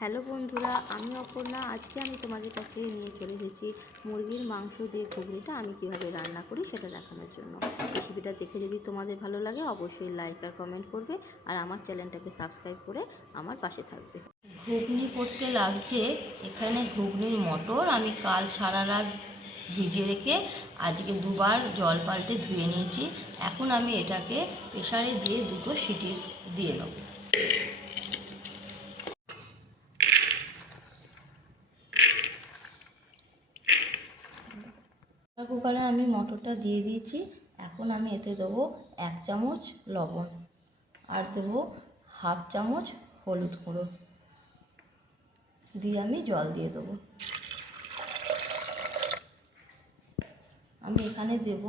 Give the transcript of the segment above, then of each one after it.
Hello বন্ধুরা, আমি অপর্ণা। আজকে আমি তোমাদের কাছে নিয়ে চলে এসেছি মুরগির মাংস দিয়ে ঘুগনিটা আমি কিভাবে রান্না করি সেটা দেখানোর জন্য। রেসিপিটা দেখে যদি তোমাদের ভালো লাগে অবশ্যই লাইক আর কমেন্ট করবে, আর আমার চ্যানেলটাকে সাবস্ক্রাইব করে আমার পাশে থাকবে। ঘুগনি করতে লাগছে এখানে ঘুগনির মটর আমি কাল সারা রাত ভিজিয়ে রেখে আজকে দুবার জল পাল্টে ধুয়ে নিয়েছি। এখন আমি এটাকে প্রেসারে দিয়ে 2টো সিটি দিয়ে নেব। কুকারে আমি মটরটা দিয়ে দিয়েছি। এখন আমি এতে দেবো 1 চামচ লবণ আর দেবো 1/2 চামচ হলুদ গুঁড়ো দিয়ে আমি জল দিয়ে দেবো। আমি এখানে দেব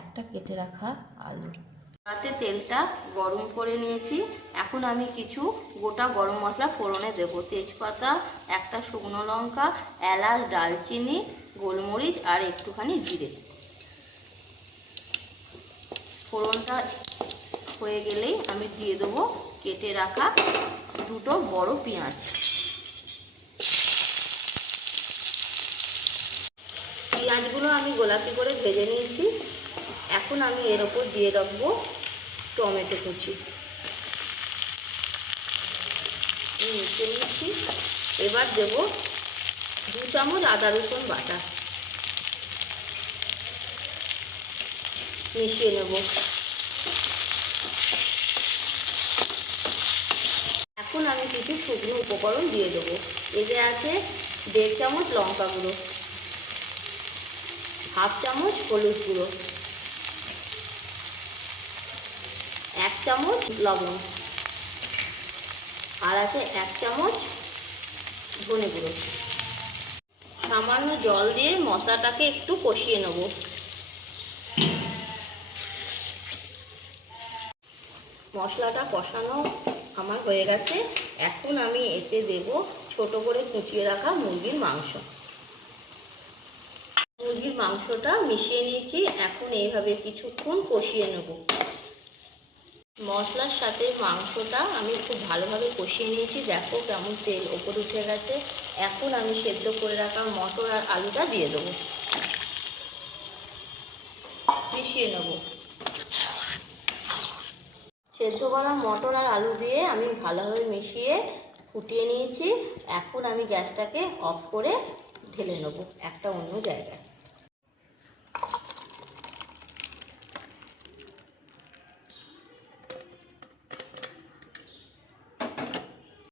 একটা কেটে রাখা আলু। তাতে তেলটা গরম করে নিয়েছি। এখন আমি কিছু গোটা গরম মশলা ফোড়নে দেব। তেজপাতা, একটা শুকনো লঙ্কা, এলাচ, দারচিনি, গোলমরিচ আর একটুখানি জিরে। ফোড়নটা হয়ে গেলেই আমি দিয়ে দেবো কেটে রাখা 2টো বড় পেঁয়াজ। পেঁয়াজগুলো আমি গোলাপি করে ভেজে নিয়েছি। এখন আমি এর ওপর দিয়ে রাখবো টমেটো কুচি। মিশিয়ে নিচ্ছি। এবার দেব 2 চামচ আদা রসুন বাটা, মিশিয়ে নেব। এখন আমি কিছু শুকনো উপকরণ দিয়ে দেবো। এতে আছে 1.5 চামচ লঙ্কা গুঁড়ো, 1/2 চামচ হলুদ গুঁড়ো, 1 চামচ লবণ, আর আছে 1 চামচ ধনে গুঁড়ো। সামান্য জল দিয়ে মশলাটাকে একটু কষিয়ে নেব। মশলাটা কষানো আমার হয়ে গেছে। এখন আমি এতে দেব ছোট করে কুচিয়ে রাখা মুরগির মাংস। মুরগির মাংসটা মিশিয়ে নিয়েছি। এখন এইভাবে কিছুক্ষণ কষিয়ে নেব। মশলার সাথে মাংসটা আমি খুব ভালোভাবে কষিয়ে নিয়েছি। দেখো কেমন তেল ওপরে উঠে গেছে। এখন আমি সেদ্ধ করে রাখা মটর আর আলুটা দিয়ে দেবো, মিশিয়ে নেব। সেদ্ধ করা মটর আর আলু দিয়ে আমি ভালোভাবে মিশিয়ে ফুটিয়ে নিয়েছি। এখন আমি গ্যাসটাকে অফ করে ঢেলে নেব একটা অন্য জায়গায়।